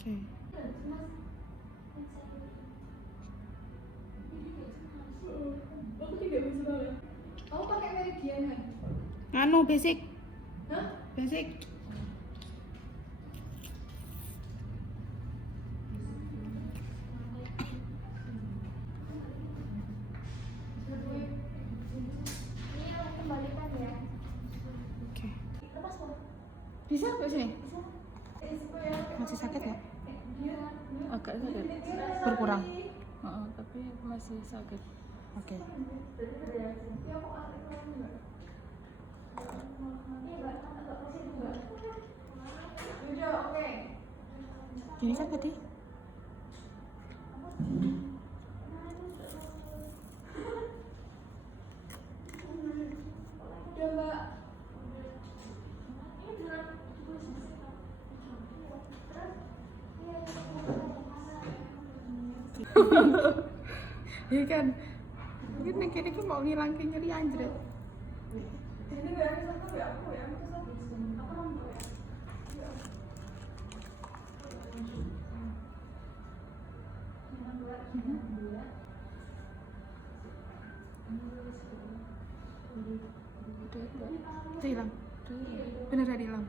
Oke. Aku tidak bisa banget. Kamu pakai Meridian kan? Anu basic. Hah? Basic. Ini aku kembalikan ya. Oke. Lepas loh. Bisa nggak sini? Bisa. Masih sakit ya? Agak sakit. Berkurang. Tapi masih sakit. Oke. Gini kan tadi? Iya kan? Mungkin nek kene ku mau ngilangke nyeri anjret. Udah hilang. Bener tadi hilang.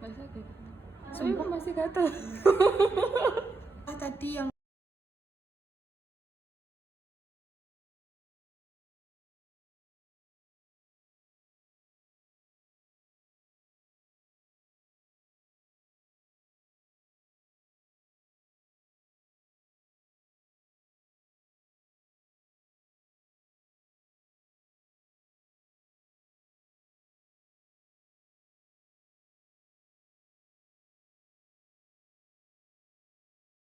Nggak sakit. Tapi Sumpah? masih gatal. Tadi yang